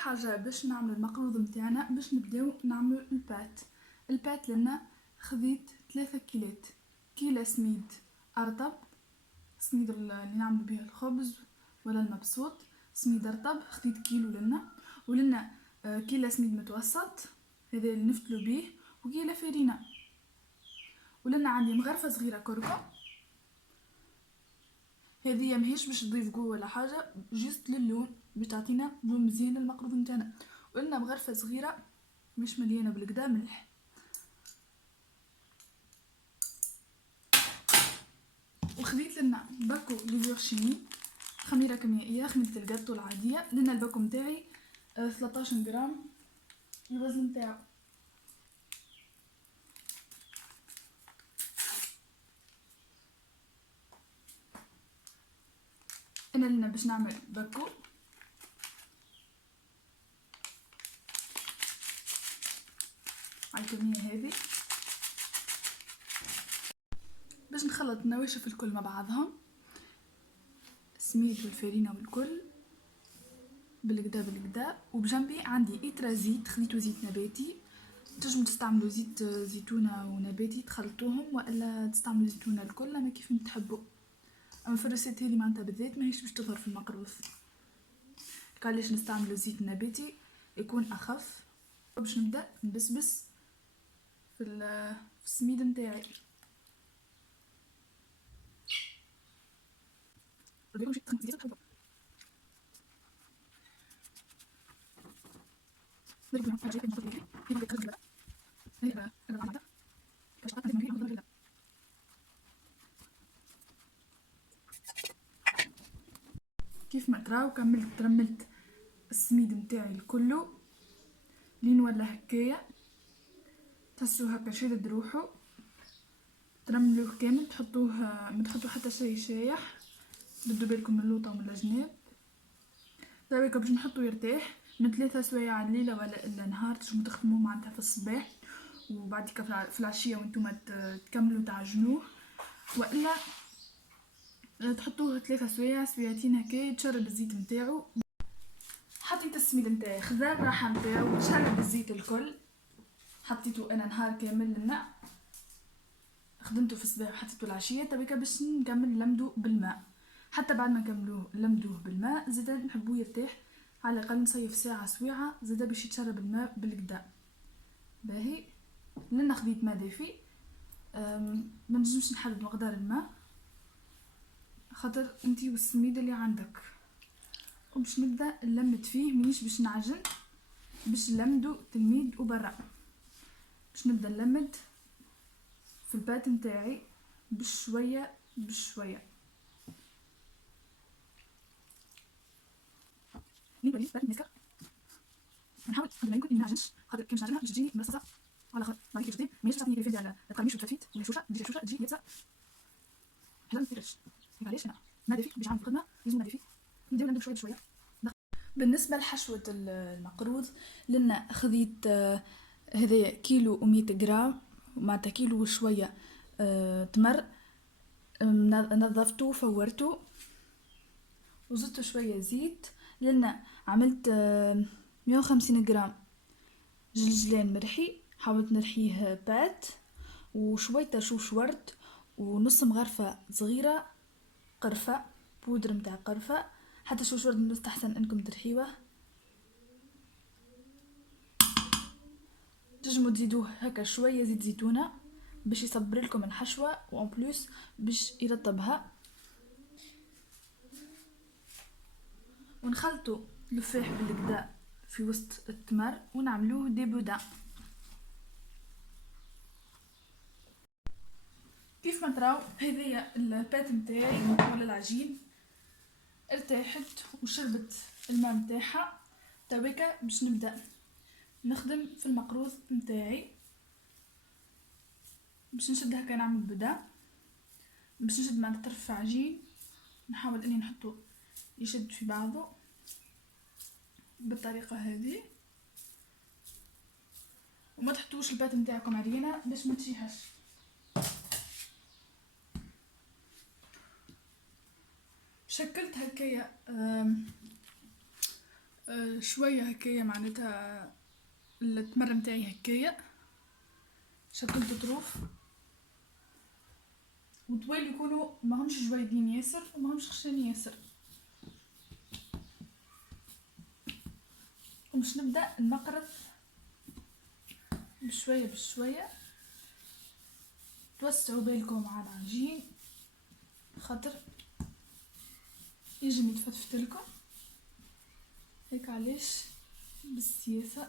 حاجه باش نعمل المقروض نتاعنا، باش نبداو نعملو البات لنا. خذيت 3 كيلات، كيلة سميد ارطب، سميد اللي نعمل بيه الخبز ولا المبسوط، سميد ارطب خذيت كيلو لنا، ولنا كيلة سميد متوسط هذا اللي نفتلو بيه، وكيلة فرينة، ولنا عندي مغرفه صغيره كركم، هذه ماهيش باش تضيف قوه ولا حاجه، جست للون باش تعطينا لون مزيان المقروض نتاعنا. ولنا مغرفه صغيره مش مليانه بالكدا ملح. وخذيت لنا باكو ليفورشيني، خميره كيميائيه، خميره الجاتو العاديه. لنا الباكو نتاعي 13 غرام الوزن نتاعو. انا لنا باش نعمل باكو على الكميه هذه، باش نخلط النواشف الكل مع بعضهم، السميد والفرينه والكل بالكدا. وبجنبي عندي إطرة زيت، خذيتو زيت نباتي، تنجمو تستعملوا زيت زيتونه ونباتي تخلطوهم، والا تستعملوا زيتونه الكل اما كيف تحبوا. اما في الريسيت هذه معناتها بالذات ماهيش باش تظهر في المقروض، علاش نستعملوا زيت نباتي يكون اخف. باش نبدا نبسبس في السميد نتاعي. كيف ما تراو ترملت السميد نتاعي الكلو لين ولا هكايا، تحسو هكا شادد روحو، ترملوه كامل، تحطوه ما تحطو حتى شي شايح، ردوا بالكم من اللوطه ومن الجناب. دابا باش نحطو يرتاح من 3 سوايع الليله ولا الا نهار، تنجمو تخدموه معناتها في الصباح وبعديك في العشيه وانتم تكملوا تعجنوه، والا تحطوه 3 سوايع سويعتين هكا تشرب الزيت نتاعو. حطيت السميد نتاعي خذا الراحه نتاعو تشرب الزيت الكل، حطيته انا نهار كامل لنا، خدمته في الصباح وحطيته العشيه. تبقى باش نكمل لمدو بالماء، حتى بعد ما نكملوه لمدوه بالماء زيدا نحبوه يرتاح على الاقل نصيف ساعه سويعه زيدا باش يتشرب الماء بالكدا. باهي لنا خذيت ماء دافي، ما نجمش نحدد مقدار الماء خاطر انتي والسميد اللي عندك. وباش نبدا نلمد فيه، مانيش باش نعجن، باش نلمدو تلميد وبرا. باش نبدا نلمد في البات نتاعي بشويه بشويه. نبدا البات نسكر، نحاول قبل ما يمكن اني نعجنش خاطر كي باش نعجنها باش تجيني مرصصه على خاطر بعد كي تجي ماهيش تعطيني كيفيه على القرميش والفتفيت والشوشه، تجي الشوشه تجي يابسه حاجه ما تقدرش. علاش انا ما دافي باش نعمل الخدمه لازم ما دافي، ندير نبدا بشويه بشويه. بالنسبه لحشوه المقروض لنا خذيت هذايا كيلو و100 غرام، معناتها كيلو وشويه تمر، نظفته وفورته وزدت شويه زيت. لنا عملت 150 غرام جلجلان مرحي، حاولت نرحيه بات، وشويه شوش ورد، ونص مغرفه صغيره قرفه بودر متاع قرفه، حتى شوش ورد مستحسن انكم ترحيوه. تنجموا تزيدوه هكا شويه زيت زيتونه باش يصبر لكم الحشوه وان بلوس باش يرطبها. ونخلطوا لفاح بالكدا في وسط التمر ونعملوه دي بودان. كيف ما تراو هذيا البات نتاعي ولا العجين ارتاحت وشربت الماء نتاعها. تويكا باش نبدا نخدم في المقروض نتاعي، باش نشد هكا نعمل بودان، باش نشد مع طرف عجين، نحاول اني نحطه يشد في بعضه بالطريقه هذه، وما تحطوش البات نتاعكم عريانه باش ما تشيهش. شكلت هكايا شويه هكايا معناتها التمر متاعي هكايا شكلت طروف وطوال يكونوا ماهمش جويدين ياسر وماهمش خشنين ياسر. ومش نبدا نمقرط بشويه بشويه. توسعوا بالكم على العجين خاطر يجم يتفتفتلكم هيك، علاش بالسياسه.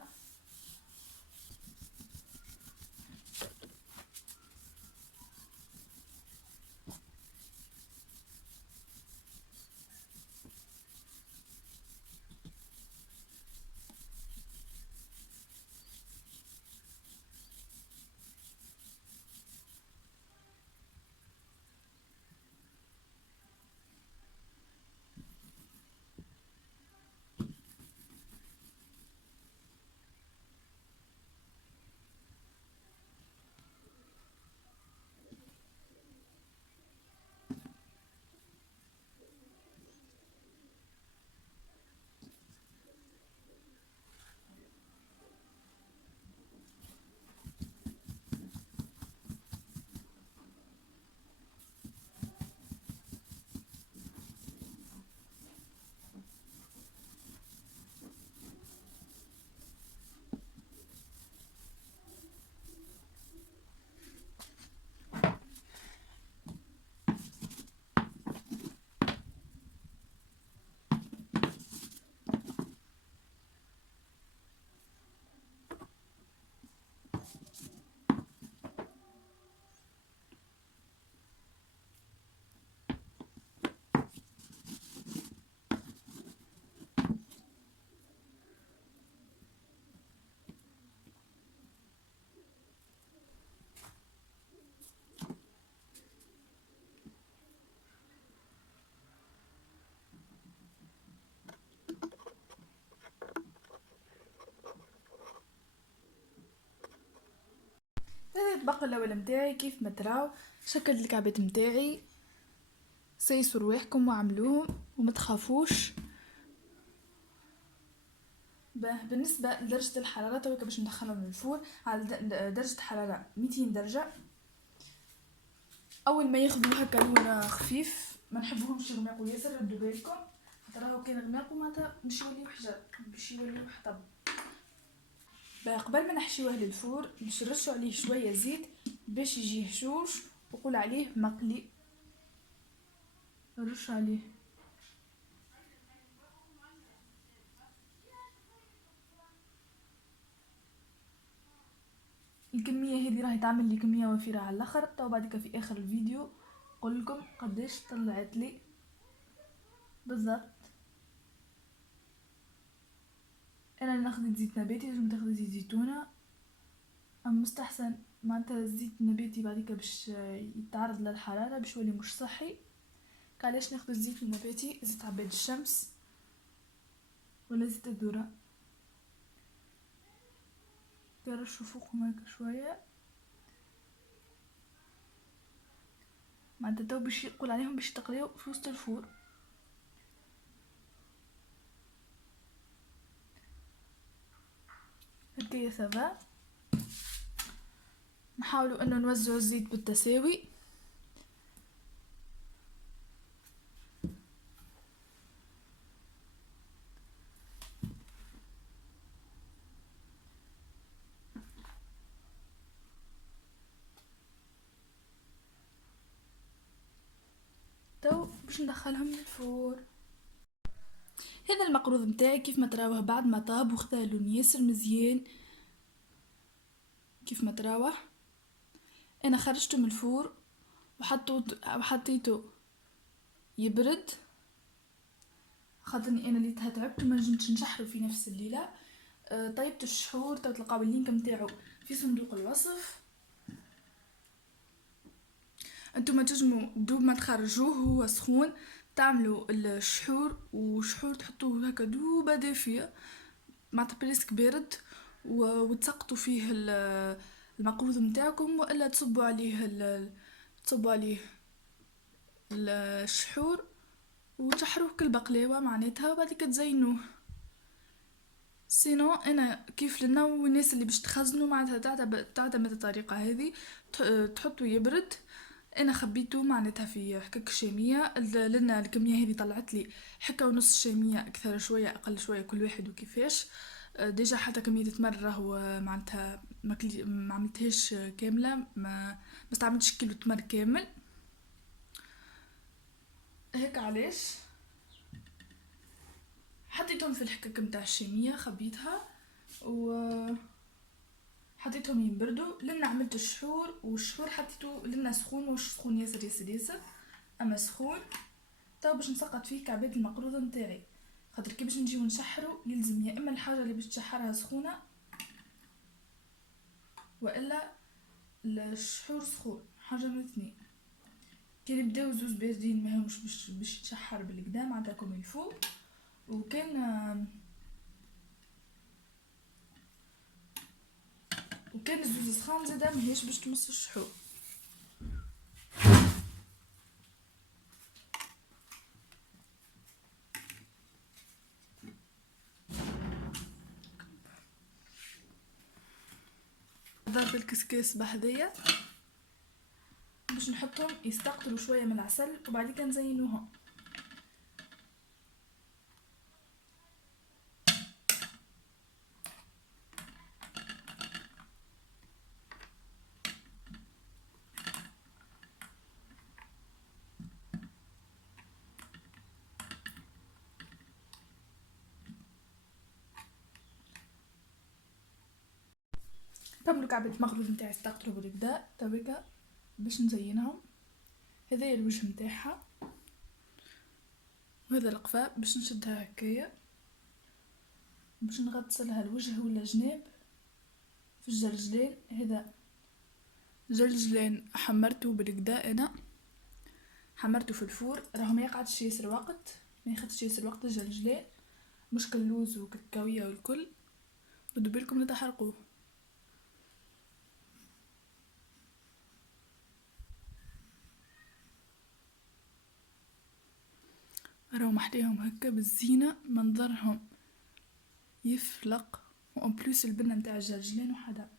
هذا يتبقى الاول متاعي كيف ما تراو. شكلت الكعبات متاعي، سيسوا رواحكم وعملوهم وما تخافوش. بالنسبه لدرجه الحراره تويكا باش ندخلهم للفور على درجه حراره 200 درجه. اول ما ياخذوا هكا لون خفيف، ما نحبوهمش يغمقوا ياسر، ردوا بالكم خاطر راهو كان غماقوا معناتها باش يوليو حجر، باش يوليو حطب. قبل ما نحشيوه للفور باش نرشوا عليه شويه زيت باش يجي هشوش وقول عليه مقلي. نرش عليه الكميه هذه راهي تعمل لي كميه وفيره على الاخر. تو بعدك في اخر الفيديو نقول لكم قداش طلعت لي بالضبط. انا ناخذ زيت نباتي، لازم تاخذ زيت زيتونه، اما مستحسن معناتها الزيت النباتي بعديك باش يتعرض للحراره باش يولي مش صحي. علاش ناخذ الزيت النباتي؟ زيت عباد الشمس ولا زيت الذره. ترشوا فوقهم هكا شويه معناتها تو باش يقول عليهم باش يتقليو في وسط الفور. هكايا سافا. نحاولوا انه نوزعوا الزيت بالتساوي. تو باش ندخلهم للفور. هذا المقروض متاعي كيف ما تراوه بعد ما طاب وخذا لون ياسر مزيان كيف ما تراوه. انا خرجته من الفور وحطيته يبرد خاطرني انا اللي تعبت وما نجمش نشحره في نفس الليله. طيبت الشحور، تلقاو اللينك متاعو في صندوق الوصف. انتم تنجموا دوب ما تخرجوه هو سخون تعملوا الشحور وشحور تحطوه هكا دوبه دافيه مع بريسك بارد وتسقطوا فيه المقروض متاعكم، والا تصبوا عليه الشحور وتشحروه كالبقلاوه معناتها، وبعد كده تزينوه. سينو انا كيف لنا والناس اللي باش تخزنوا معناتها تعتمد الطريقه هذه، تحطوا يبرد. انا خبيته معناتها في حكاك شاميه، لنا الكميه هذه طلعت لي حكه ونص شاميه، اكثر شويه اقل شويه كل واحد وكيفاش. ديجا حتى كميه تمر راهو معناتها ما عملتهاش كامله، ما استعملتش كيلو تمر كامل. هيك علاش حطيتهم في الحكاك متاع الشاميه، خبيتها و حطيتهم ينبردوا. لنا عملت الشحور، والشحور حطيته لنا سخون، مش سخون ياسر ياسر ياسر، اما سخون. تو باش نسقط فيه كعبات المقروضه نتاعي، خاطر كي باش نجيو نشحرو يلزم يا اما الحاجه اللي باش تشحرها سخونه والا الشحور سخون، حاجه من الاثنين. كي يبداو زوز باردين ما همش باش يتشحر بالقدا معناتها كوم الفو. وكان الزوز سخان زادا ماهيش باش تمص الشحور. ضرب الكسكاس بحذية باش نحطهم يستقطروا شويه من العسل، وبعد كده نزينوهم. كملوا كعبة المخبز نتاعي استقطروا بالكدا تويكا باش نزينهم. هذا الوجه نتاعها، وهذا القفاء باش نشدها هكايا باش نغطسلها الوجه ولا جناب في الجلجلين. هذا جلجلين حمرته بالكدا، انا حمرته في الفور، راهو ما يقعدش ياسر وقت، ما ياخدش ياسر وقت الجلجلين، مش كاللوز وكاكاوية والكل، بدو بالكم لا تحرقوه. راهو محليهم هكا بالزينة، منظرهم يفلق، وان بلوس البنة نتاع الجلجلين وحدا.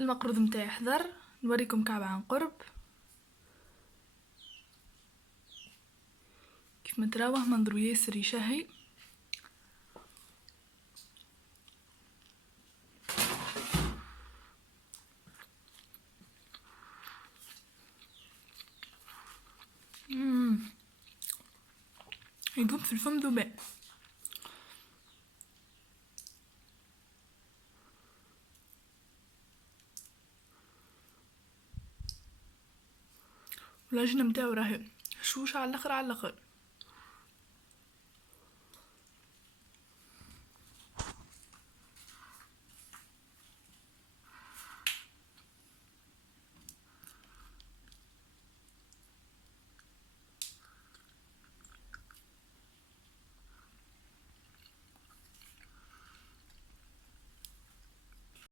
المقروض نتاعي حضر، نوريكم كعبة عن قرب كيف ما تراوه، منظرو ياسر يشهي. يدوب في الفم ذوبان. والعجينة متاعو راهي شوشة على الاخر على الاخر.